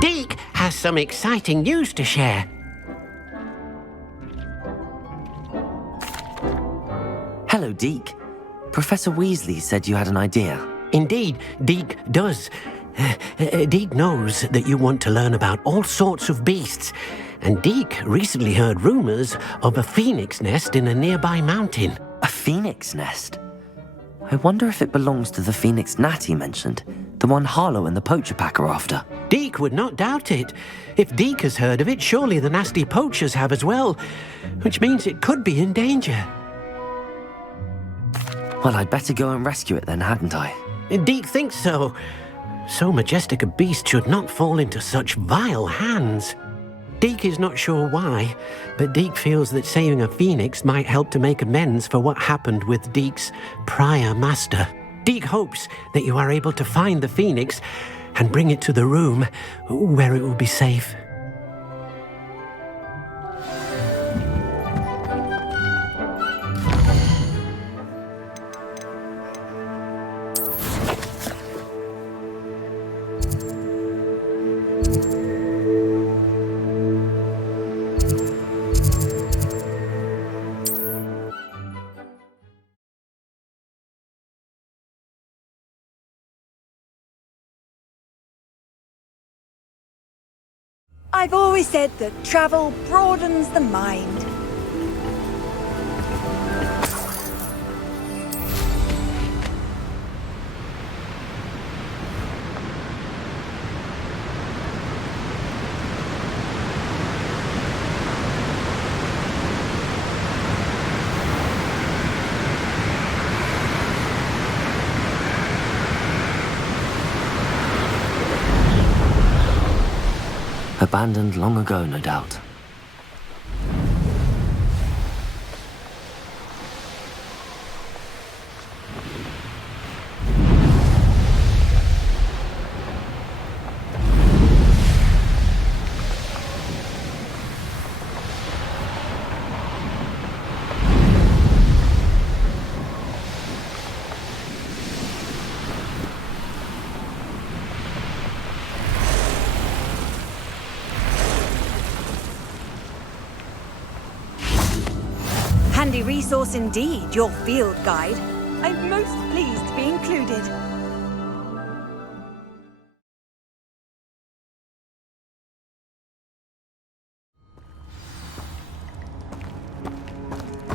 Deke has some exciting news to share. Hello, Deke. Professor Weasley said you had an idea. Indeed, Deke does. Deke knows that you want to learn about all sorts of beasts, and Deke recently heard rumors of a phoenix nest in a nearby mountain. A phoenix nest? I wonder if it belongs to the phoenix gnat he mentioned, the one Harlow and the poacher pack are after. Deke would not doubt it. If Deke has heard of it, surely the nasty poachers have as well, which means it could be in danger. Well, I'd better go and rescue it then, hadn't I? Deke thinks so. So majestic a beast should not fall into such vile hands. Deke is not sure why, but Deke feels that saving a phoenix might help to make amends for what happened with Deke's prior master. Deke hopes that you are able to find the phoenix and bring it to the room where it will be safe. I've always said that travel broadens the mind. Abandoned long ago, no doubt. Handy resource indeed, your field guide. I'm most pleased to be included.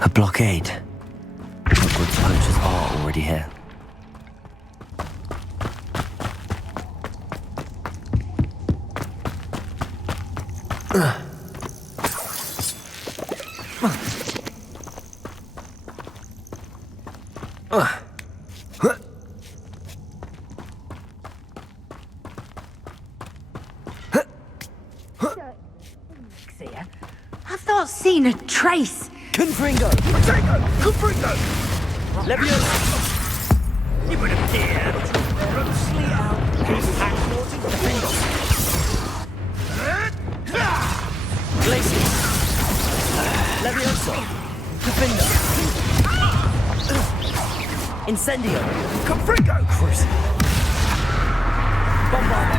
A blockade. Hogwarts poachers are already here. I've not seen a trace. Confringo! Confringo! Leviosa! You would appear grossly out. Glacius! Leviosa! Defender! Incendio! Confringo! Cruise! Bombarda!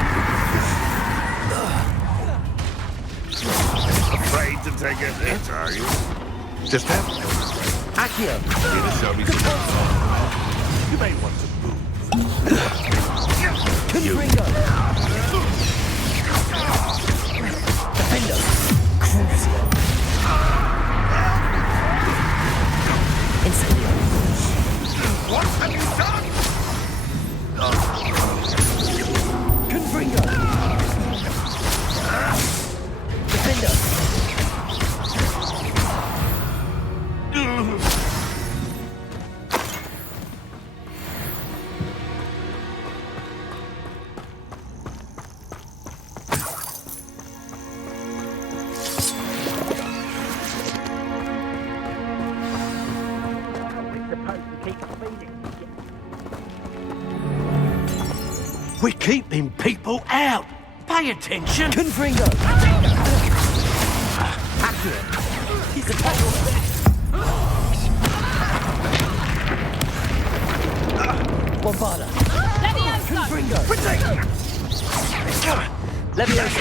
Afraid to take a hit, are you? Just have Accio! to show me some. You may want to move. Confringo! Defender! Cruise! Incendio! What have you done? Confringo! Defender! We're keeping people out. Pay attention. Confringo! Accurate! He's a Bombarda. Leviosa! Confringo. Leviosa.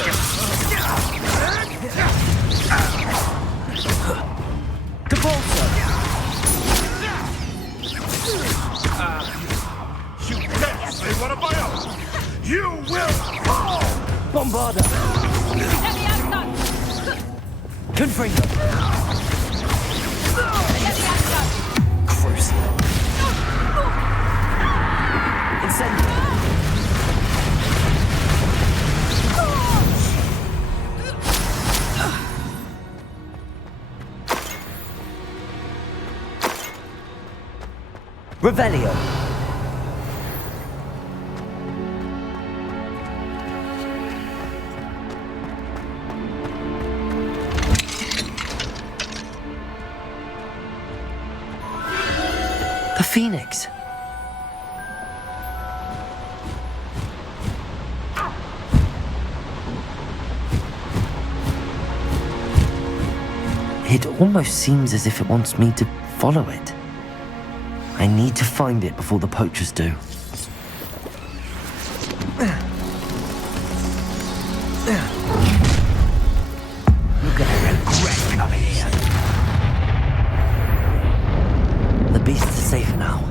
Capulso. You dare say what about? You will fall! Bombarda. Leviosa! Confringo. Leviosa! Crucial. Incendio. Revelio. The Phoenix. It almost seems as if it wants me to follow it. I need to find it before the poachers do. You're gonna regret coming here. The beasts are safe now.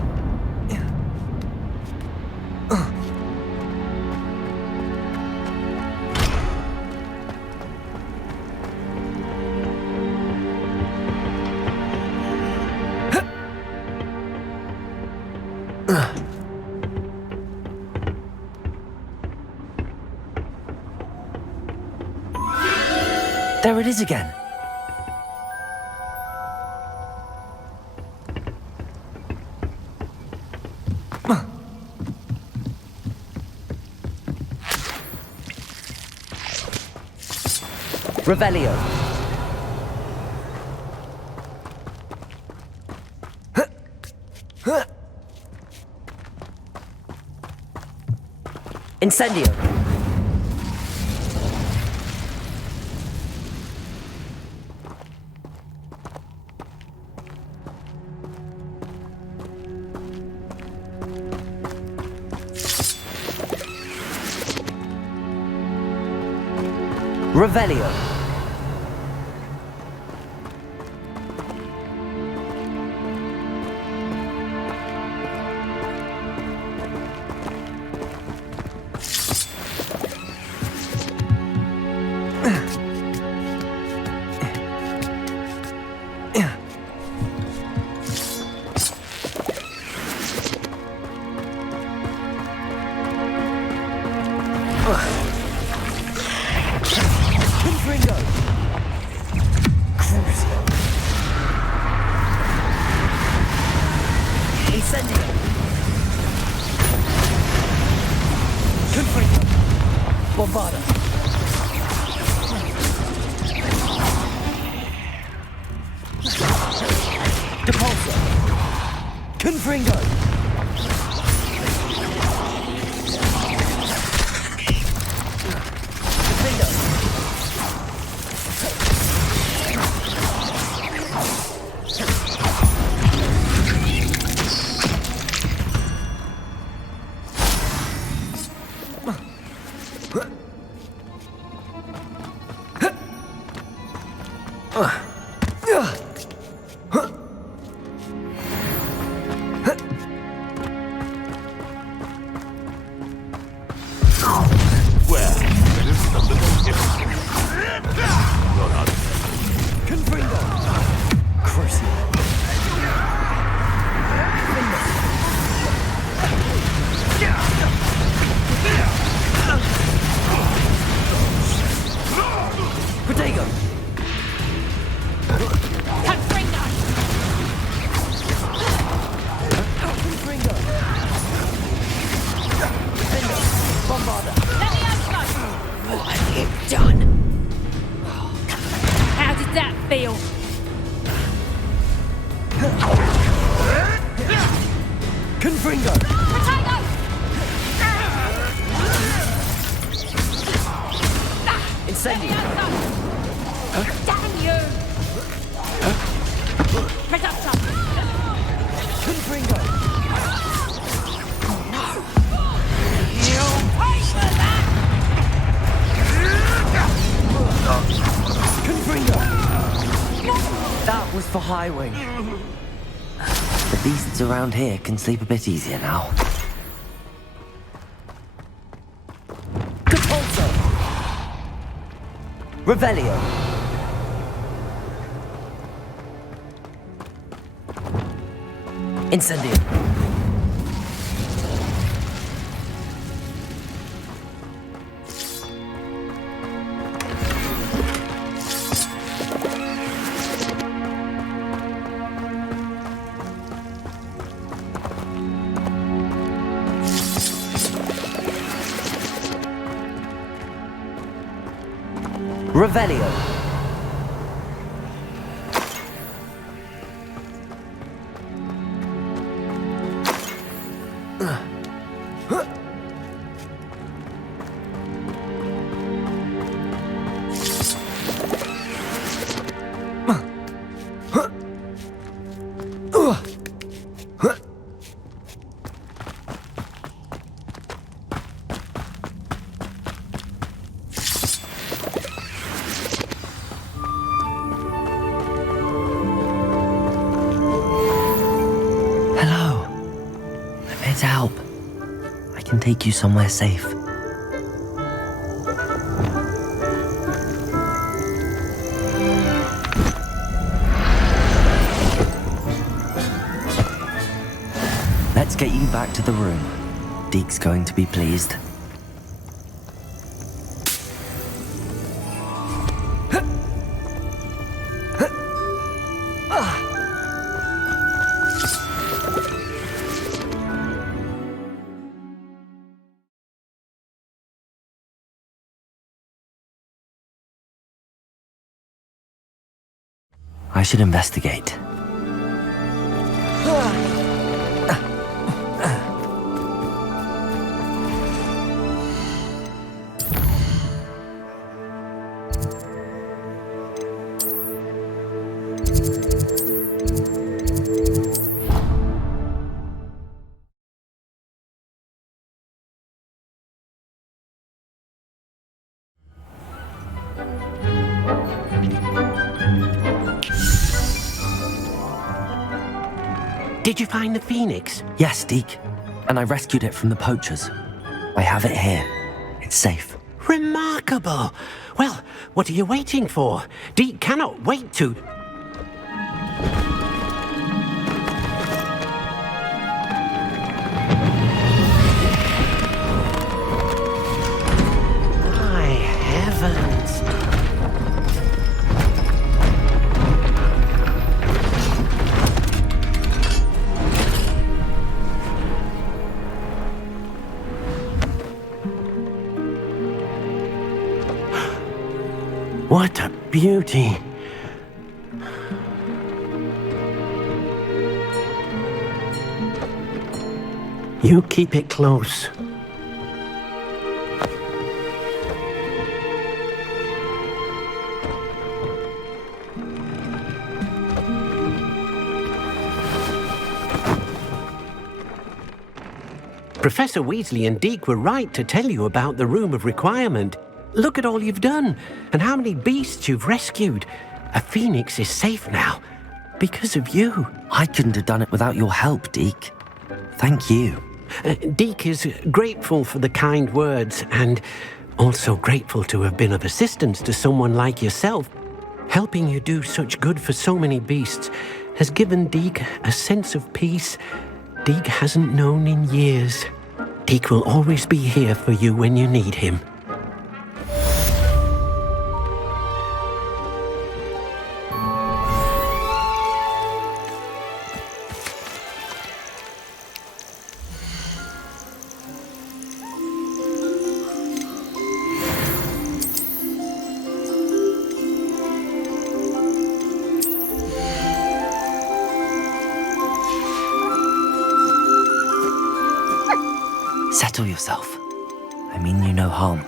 There it is again. Revelio. Incendio. Revelio. Confringo. Crucial. Incendio. Confringo. Bombarda. Depulso. Confringo. Well, it is a little different. Not out. Confringo. Crucial. Protego. Confringo! Confringo. Defendo. Bombarda. Leviosa! What have you done? How did that feel? Confringo. Protego! Incendio. Damn you! Predator! Confringo. high wing. The beasts around here can sleep a bit easier now. Compulso! Revelio! Incendio! Revelio. To help. I can take you somewhere safe. Let's get you back to the room. Deke's going to be pleased. I should investigate. Did you find the phoenix? Yes, Deke. And I rescued it from the poachers. I have it here. It's safe. Remarkable! Well, what are you waiting for? Deke cannot wait to... My heavens! What a beauty! You keep it close. Professor Weasley and Deke were right to tell you about the Room of Requirement. Look at all you've done, and how many beasts you've rescued. A phoenix is safe now, because of you. I couldn't have done it without your help, Deke. Thank you. Deke is grateful for the kind words, and also grateful to have been of assistance to someone like yourself. Helping you do such good for so many beasts has given Deke a sense of peace Deke hasn't known in years. Deke will always be here for you when you need him. Settle yourself. I mean you no harm.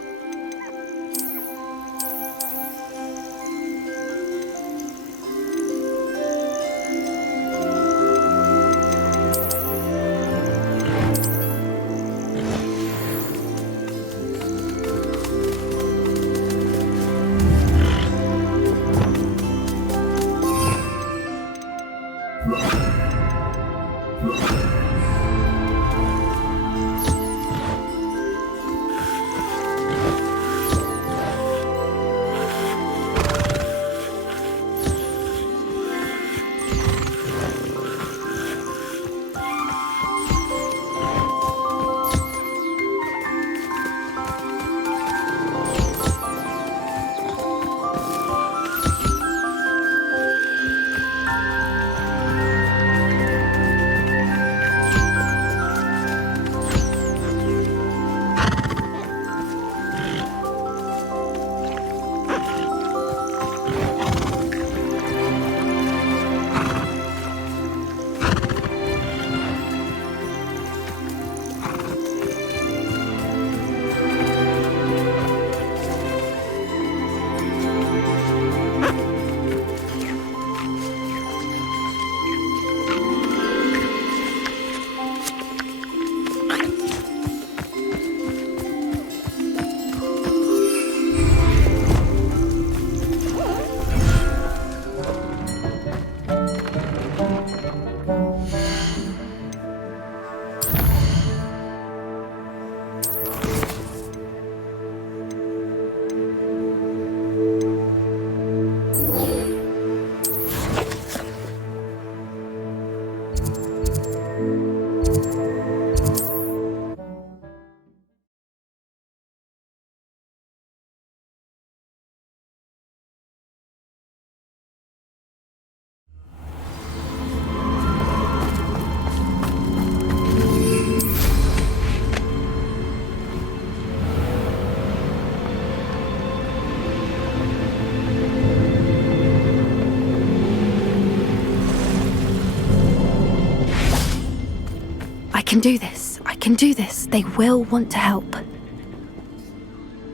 can do this. I can do this. They will want to help.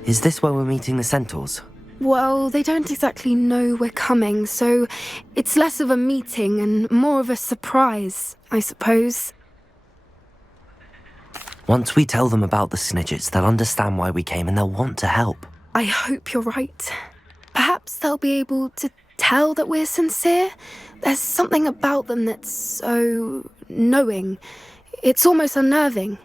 Is this where we're meeting the centaurs? Well, they don't exactly know we're coming, so it's less of a meeting and more of a surprise, I suppose. Once we tell them about the Snidgets, they'll understand why we came and they'll want to help. I hope you're right. Perhaps they'll be able to tell that we're sincere. There's something about them that's so knowing. It's almost unnerving.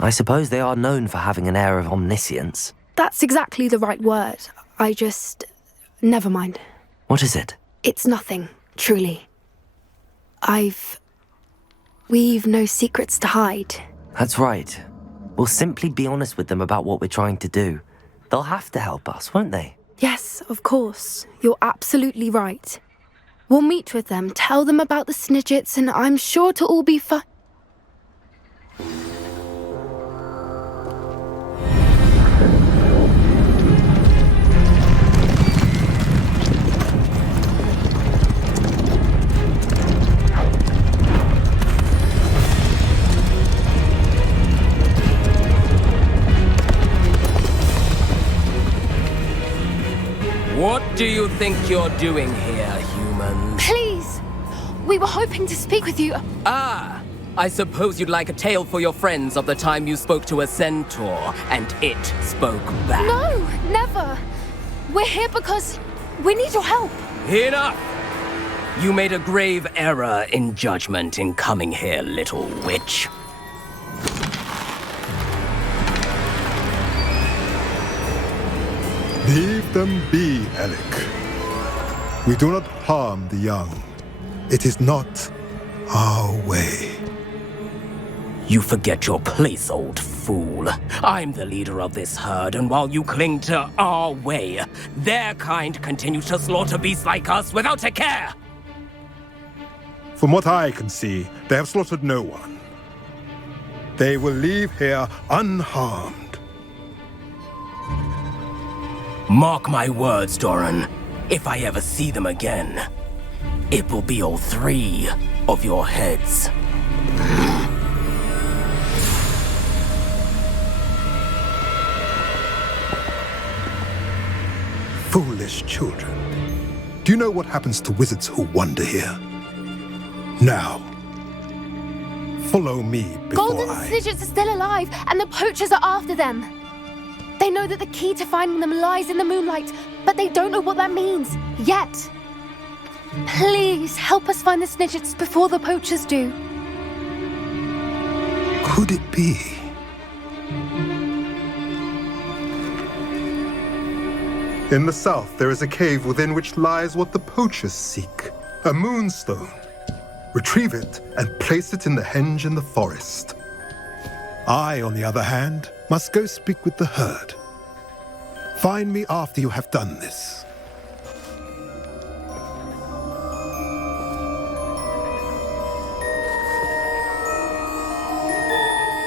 I suppose they are known for having an air of omniscience. That's exactly the right word. Never mind. What is it? It's nothing, truly. We've no secrets to hide. That's right. We'll simply be honest with them about what we're trying to do. They'll have to help us, won't they? Yes, of course. You're absolutely right. We'll meet with them, tell them about the Snidgets, and I'm sure to all be fine. What do you think you're doing here, humans? Please! We were hoping to speak with you. Ah! I suppose you'd like a tale for your friends of the time you spoke to a centaur, and it spoke back. No, never! We're here because we need your help. Enough! You made a grave error in judgment in coming here, little witch. Leave them be, Alec. We do not harm the young. It is not our way. You forget your place, old fool. I'm the leader of this herd, and while you cling to our way, their kind continue to slaughter beasts like us without a care! From what I can see, they have slaughtered no one. They will leave here unharmed. Mark my words, Doran. If I ever see them again, it will be all 3 of your heads. Foolish children. Do you know what happens to wizards who wander here? Now, follow me before Golden Snidgets are still alive, and the poachers are after them. They know that the key to finding them lies in the moonlight, but they don't know what that means, yet. Please, help us find the Snidgets before the poachers do. Could it be? In the south, there is a cave within which lies what the poachers seek. A moonstone. Retrieve it and place it in the henge in the forest. I, on the other hand, must go speak with the herd. Find me after you have done this.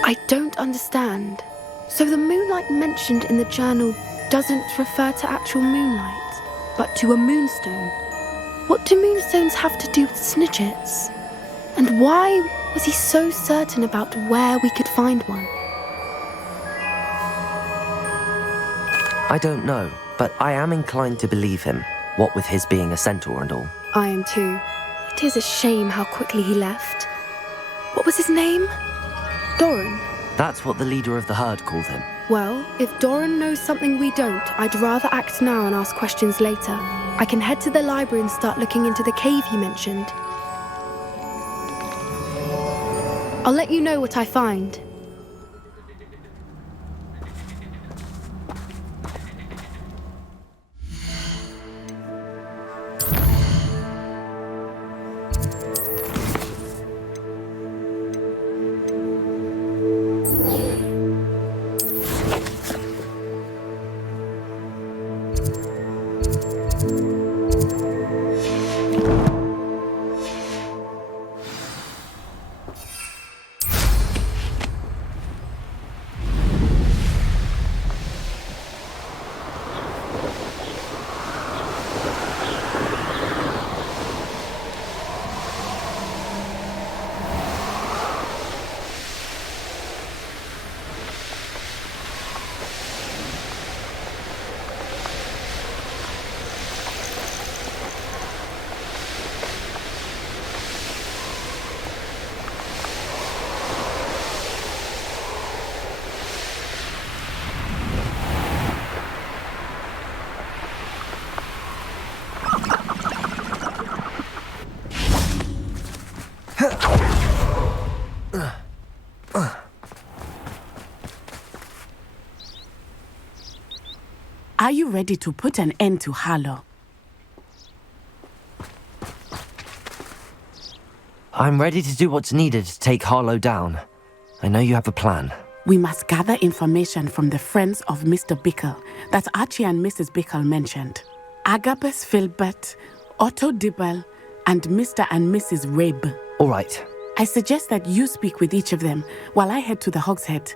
I don't understand. So the moonlight mentioned in the journal doesn't refer to actual moonlight, but to a moonstone. What do moonstones have to do with Snidgets? And why was he so certain about where we could find one? I don't know, but I am inclined to believe him, what with his being a centaur and all. I am too. It is a shame how quickly he left. What was his name? Doran. That's what the leader of the herd called him. Well, if Doran knows something we don't, I'd rather act now and ask questions later. I can head to the library and start looking into the cave you mentioned. I'll let you know what I find. Are you ready to put an end to Harlow? I'm ready to do what's needed to take Harlow down. I know you have a plan. We must gather information from the friends of Mr. Bickle that Archie and Mrs. Bickle mentioned. Agabus Filbert, Otto Dibble, and Mr. and Mrs. Rabe. All right. I suggest that you speak with each of them while I head to the Hog's Head.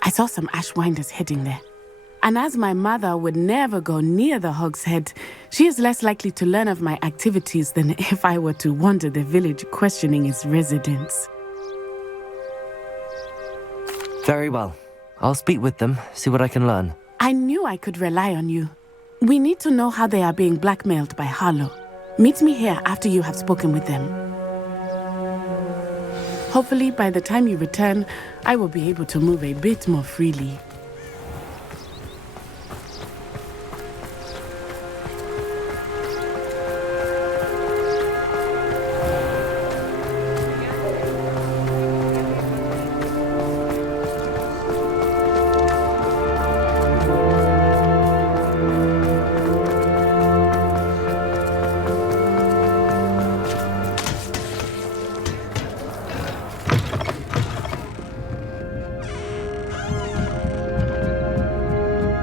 I saw some Ashwinders heading there. And as my mother would never go near the Hog's Head, she is less likely to learn of my activities than if I were to wander the village questioning its residents. Very well. I'll speak with them, see what I can learn. I knew I could rely on you. We need to know how they are being blackmailed by Harlow. Meet me here after you have spoken with them. Hopefully, by the time you return, I will be able to move a bit more freely.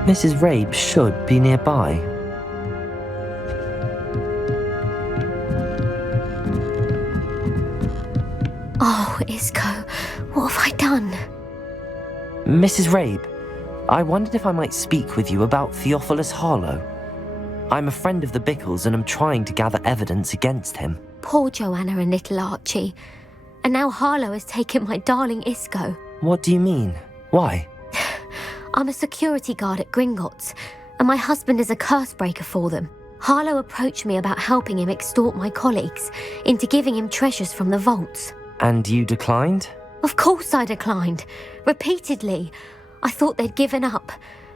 Mrs. Rabe should be nearby. Oh, Isco, what have I done? Mrs. Rabe, I wondered if I might speak with you about Theophilus Harlow. I'm a friend of the Bickles and I'm trying to gather evidence against him. Poor Joanna and little Archie. And now Harlow has taken my darling Isco. What do you mean? Why? I'm a security guard at Gringotts, and my husband is a curse breaker for them. Harlow approached me about helping him extort my colleagues into giving him treasures from the vaults. And you declined? Of course I declined. Repeatedly. I thought they'd given up,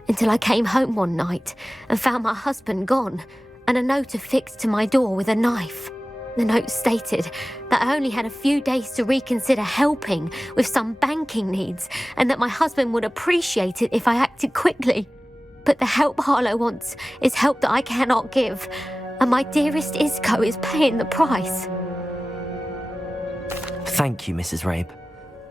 until I came home one night and found my husband gone, and a note affixed to my door with a knife. The note stated that I only had a few days to reconsider helping with some banking needs, and that my husband would appreciate it if I acted quickly. But the help Harlow wants is help that I cannot give, and my dearest Isco is paying the price. Thank you, Mrs. Rabe.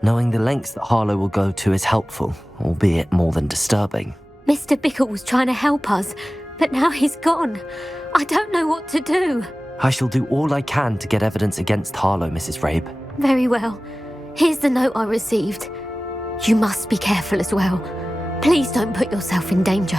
Knowing the lengths that Harlow will go to is helpful, albeit more than disturbing. Mr. Bickle was trying to help us, but now he's gone. I don't know what to do. I shall do all I can to get evidence against Harlow, Mrs. Rabe. Very well. Here's the note I received. You must be careful as well. Please don't put yourself in danger.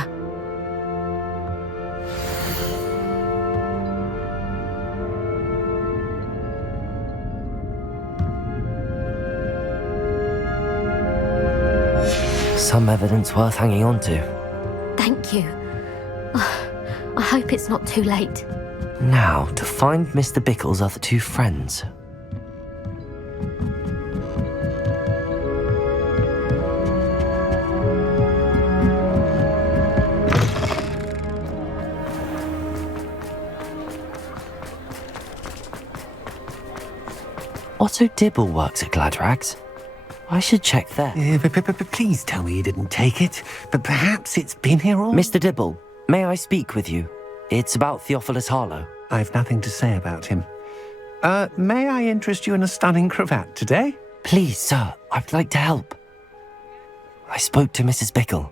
Some evidence worth hanging on to. Thank you. I hope it's not too late. Now, to find Mr. Bickle's other two friends. Otto Dibble works at Gladrags. I should check there. Please tell me you didn't take it. But perhaps it's been here all... Mr. Dibble, may I speak with you? It's about Theophilus Harlow. I've nothing to say about him. May I interest you in a stunning cravat today? Please, sir, I'd like to help. I spoke to Mrs. Bickle.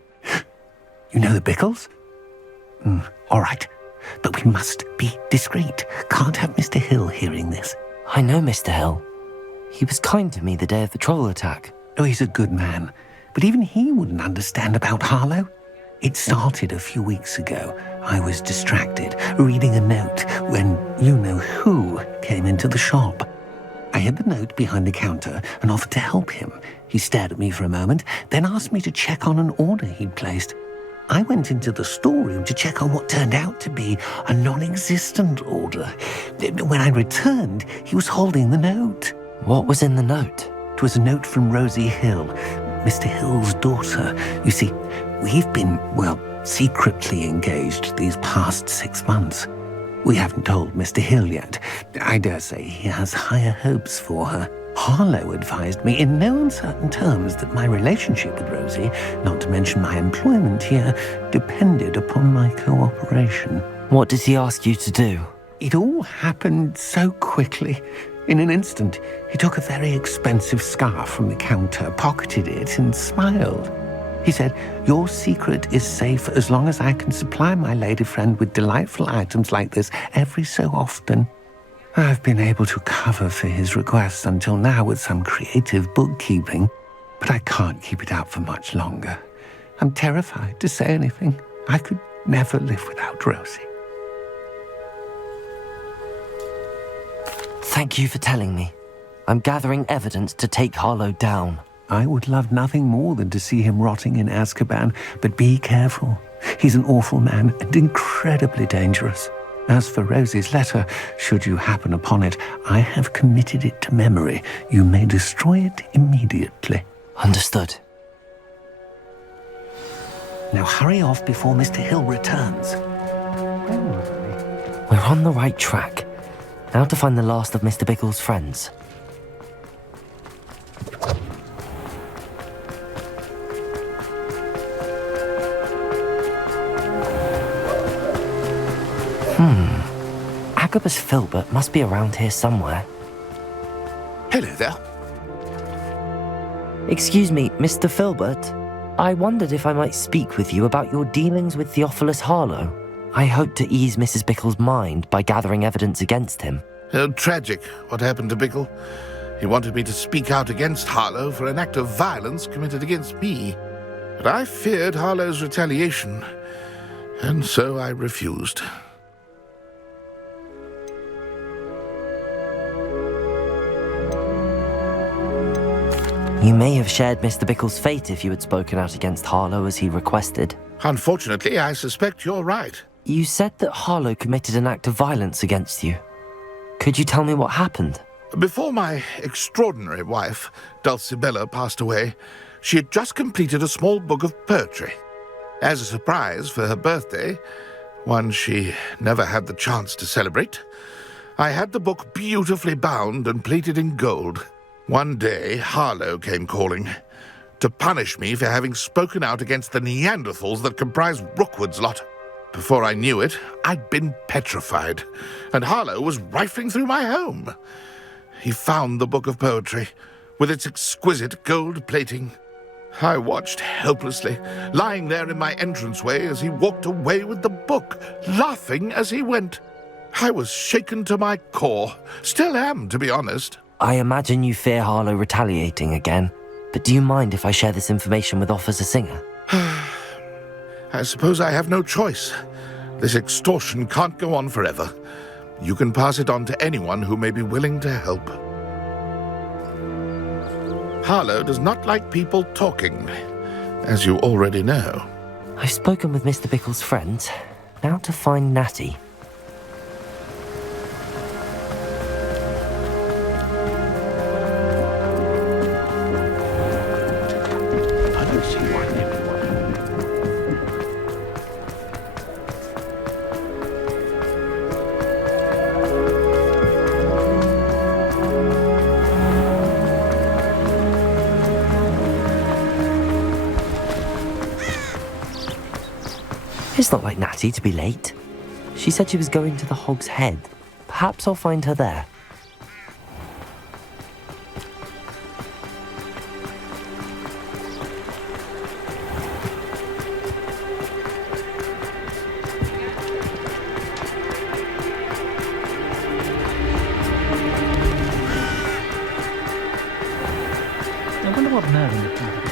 You know the Bickles? All right. But we must be discreet. Can't have Mr. Hill hearing this. I know Mr. Hill. He was kind to me the day of the troll attack. Oh, he's a good man. But even he wouldn't understand about Harlow. It started a few weeks ago. I was distracted, reading a note, when you-know-who came into the shop. I hid the note behind the counter and offered to help him. He stared at me for a moment, then asked me to check on an order he'd placed. I went into the storeroom to check on what turned out to be a non-existent order. When I returned, he was holding the note. What was in the note? It was a note from Rosie Hill, Mr. Hill's daughter. You see, we've been, secretly engaged these past 6 months. We haven't told Mr. Hill yet. I dare say he has higher hopes for her. Harlow advised me in no uncertain terms that my relationship with Rosie, not to mention my employment here, depended upon my cooperation. What did he ask you to do? It all happened so quickly. In an instant, he took a very expensive scarf from the counter, pocketed it, and smiled. He said, "Your secret is safe as long as I can supply my lady friend with delightful items like this every so often." I've been able to cover for his requests until now with some creative bookkeeping, but I can't keep it up for much longer. I'm terrified to say anything. I could never live without Rosie. Thank you for telling me. I'm gathering evidence to take Harlow down. I would love nothing more than to see him rotting in Azkaban, but be careful. He's an awful man and incredibly dangerous. As for Rosie's letter, should you happen upon it, I have committed it to memory. You may destroy it immediately. Understood. Now hurry off before Mr. Hill returns. We're on the right track. Now to find the last of Mr. Bickle's friends. Agabus Filbert must be around here somewhere. Hello there. Excuse me, Mr. Filbert. I wondered if I might speak with you about your dealings with Theophilus Harlow. I hope to ease Mrs. Bickle's mind by gathering evidence against him. Tragic, what happened to Bickle. He wanted me to speak out against Harlow for an act of violence committed against me. But I feared Harlow's retaliation, and so I refused. You may have shared Mr. Bickle's fate if you had spoken out against Harlow as he requested. Unfortunately, I suspect you're right. You said that Harlow committed an act of violence against you. Could you tell me what happened? Before my extraordinary wife, Dulcibella, passed away, she had just completed a small book of poetry. As a surprise for her birthday, one she never had the chance to celebrate, I had the book beautifully bound and plated in gold. One day, Harlow came calling to punish me for having spoken out against the Neanderthals that comprise Rookwood's lot. Before I knew it, I'd been petrified, and Harlow was rifling through my home. He found the book of poetry, with its exquisite gold plating. I watched helplessly, lying there in my entranceway as he walked away with the book, laughing as he went. I was shaken to my core. Still am, to be honest. I imagine you fear Harlow retaliating again, but do you mind if I share this information with Officer Singer? I suppose I have no choice. This extortion can't go on forever. You can pass it on to anyone who may be willing to help. Harlow does not like people talking, as you already know. I've spoken with Mr. Bickle's friends. Now to find Natty. It's not like Natty to be late. She said she was going to the Hog's Head. Perhaps I'll find her there. I wonder what Merlin would think of it.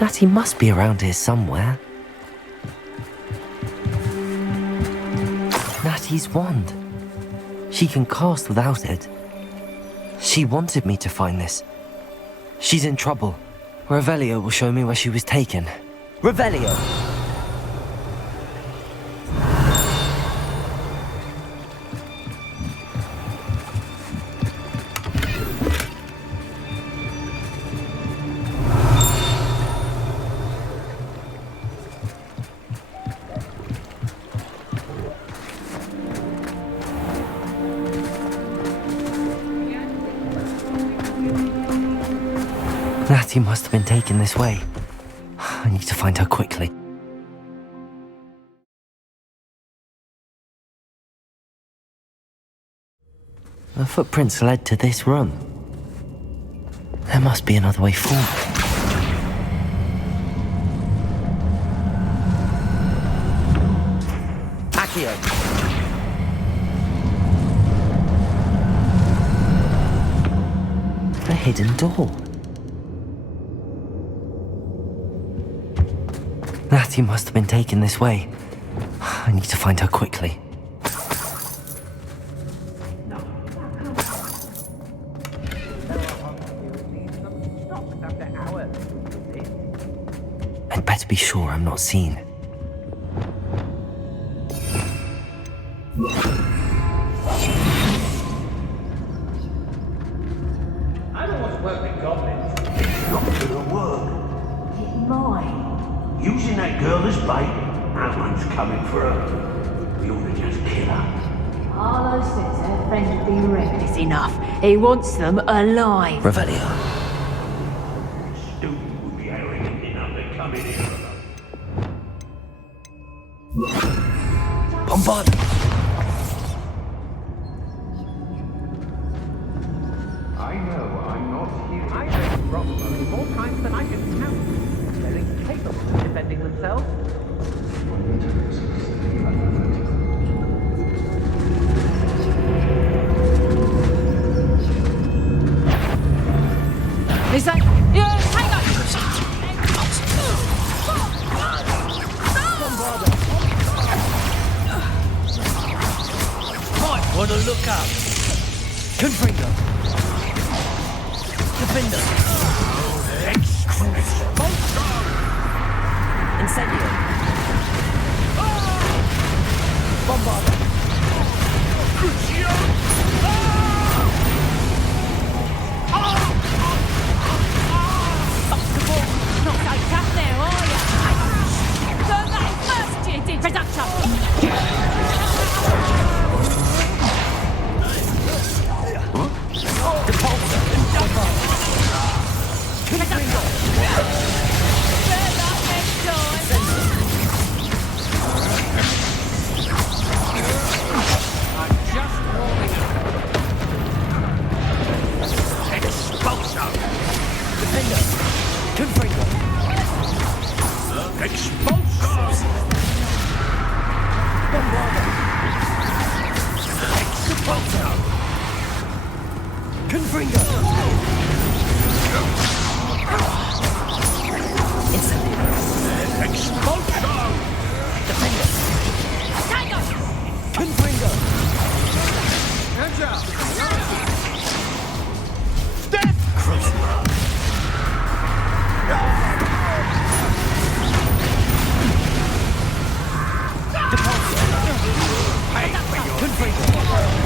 Natty must be around here somewhere. Natty's wand. She can cast without it. She wanted me to find this. She's in trouble. Revelio will show me where she was taken. Revelio! Natty must have been taken this way. I need to find her quickly. The footprints led to this room. There must be another way forward. Accio! A hidden door. Natty must have been taken this way. I need to find her quickly. I'd better be sure I'm not seen. I don't want to work with goblins. It's not gonna work. It might. Using that girl as bait, no one's coming for her. We ought to just kill her. Harlow says her friend has been reckless enough. He wants them alive. Revelio. Stupid would be arrogant enough to come in here. Bombard! I know I'm not here. I raised crossbows more times than I can count. They're incapable of defending themselves. Is that... Yeah, hang on! Might want to look up. Confringo! Defender! Incendio! Bombarder! Not so tough there, are ya? Burn that first, you did. Reductor!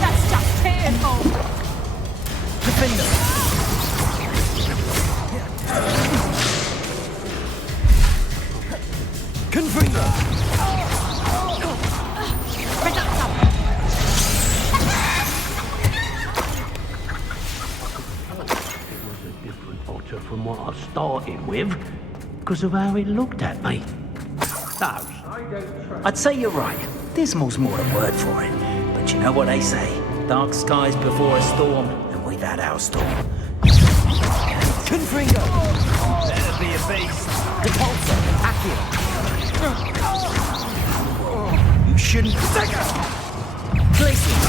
That's just fearful! Defender! Confringo! Otter from what I started with, because of how it looked at me. No, I'd say you're right. Dismal's more a word for it. But you know what they say? Dark skies before a storm, and we've had our storm. Confringo! Better be a beast. Repulsor! Accio! You shouldn't take her. Placing!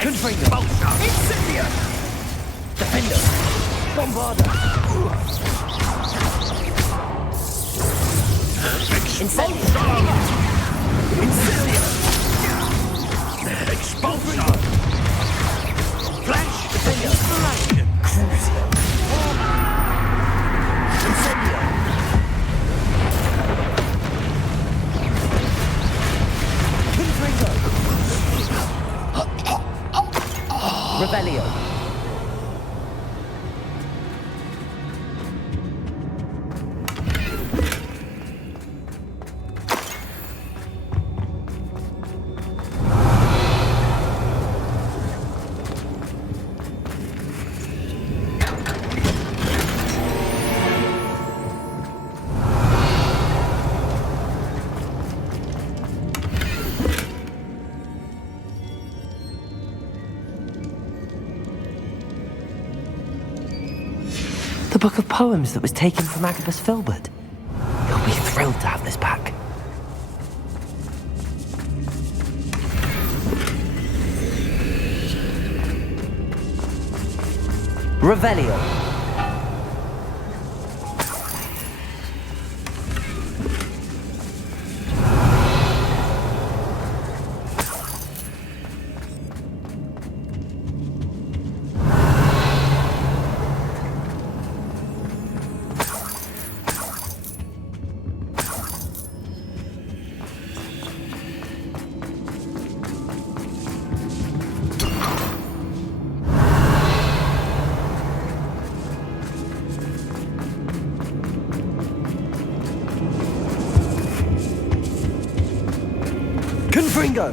Confringo! Incendio! Defender! Bombarder! Incendio! Incendio! Expulsor! Flash! Defender! Crucial! Incendio! Confringo! Revelio! The book of poems that was taken from Agabus Filbert. He'll be thrilled to have this back. Revelio. Confringo!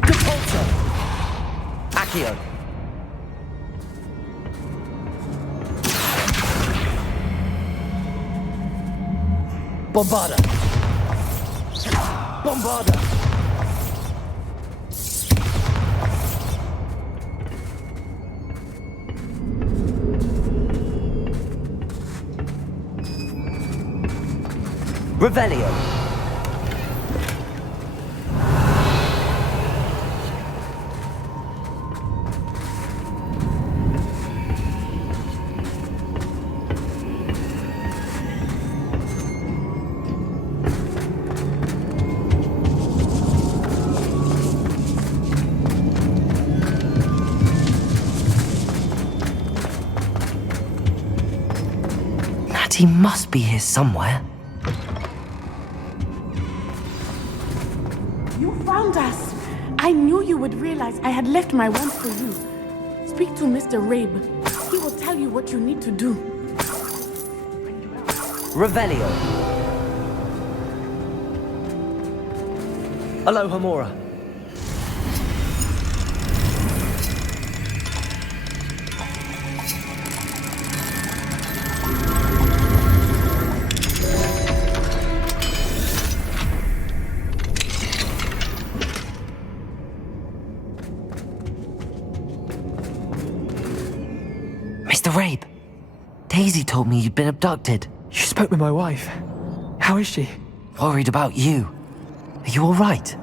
Capulto! Accio! Bombarda! Bombarda! Revelio. Natty must be here somewhere. Found us! I knew you would realize I had left my wand for you. Speak to Mr. Rabe. He will tell you what you need to do. Revelio. Aloha Mora. Mr. Rabe, Daisy told me you'd been abducted. You spoke with my wife. How is she? Worried about you. Are you all right?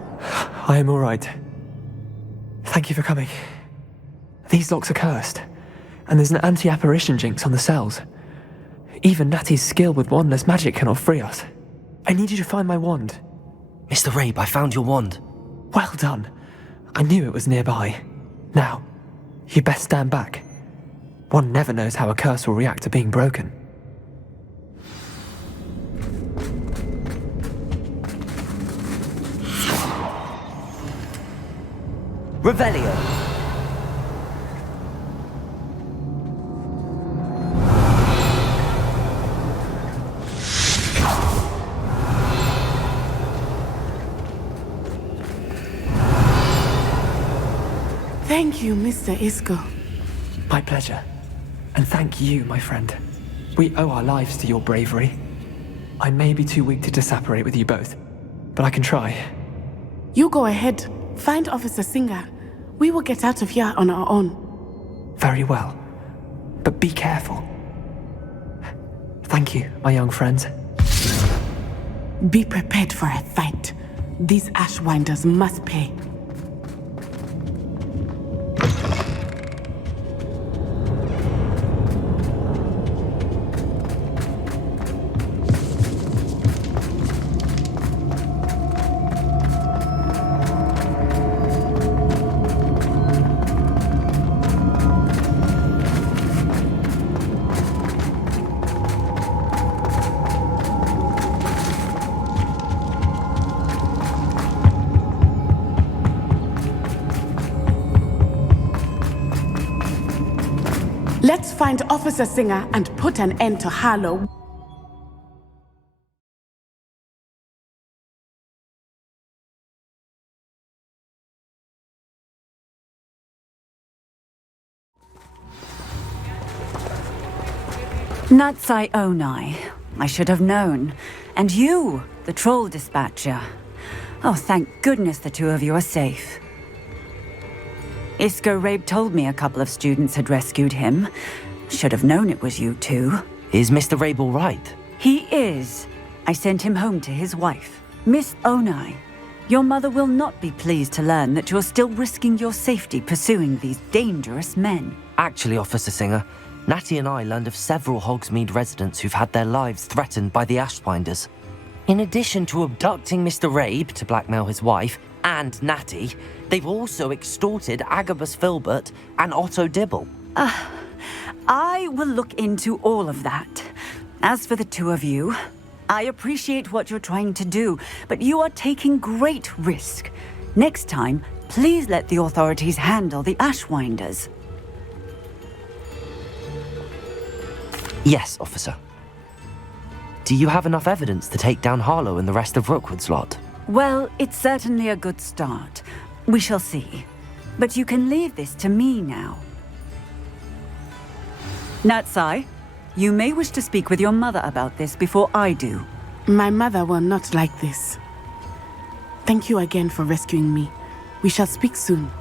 I am all right. Thank you for coming. These locks are cursed, and there's an anti-apparition jinx on the cells. Even Natty's skill with wandless magic cannot free us. I need you to find my wand. Mr. Rabe, I found your wand. Well done. I knew it was nearby. Now, you best stand back. One never knows how a curse will react to being broken. Revelio. Thank you, Mr. Isco. My pleasure. And thank you, my friend. We owe our lives to your bravery. I may be too weak to disapparate with you both, but I can try. You go ahead. Find Officer Singer. We will get out of here on our own. Very well. But be careful. Thank you, my young friends. Be prepared for a fight. These Ashwinders must pay. Let's find Officer Singer and put an end to Harlow. Natsai Onai. I should have known. And you, the troll dispatcher. Oh, thank goodness the two of you are safe. Isco Rabe told me a couple of students had rescued him. Should have known it was you two. Is Mr. Rabe all right? He is. I sent him home to his wife, Miss Onai. Your mother will not be pleased to learn that you're still risking your safety pursuing these dangerous men. Actually, Officer Singer, Natty and I learned of several Hogsmeade residents who've had their lives threatened by the Ashwinders. In addition to abducting Mr. Rabe to blackmail his wife and Natty, they've also extorted Agabus Filbert and Otto Dibble. I will look into all of that. As for the two of you, I appreciate what you're trying to do, but you are taking great risk. Next time, please let the authorities handle the Ashwinders. Yes, officer. Do you have enough evidence to take down Harlow and the rest of Rookwood's lot? Well, it's certainly a good start. We shall see. But you can leave this to me now. Natsai, you may wish to speak with your mother about this before I do. My mother will not like this. Thank you again for rescuing me. We shall speak soon.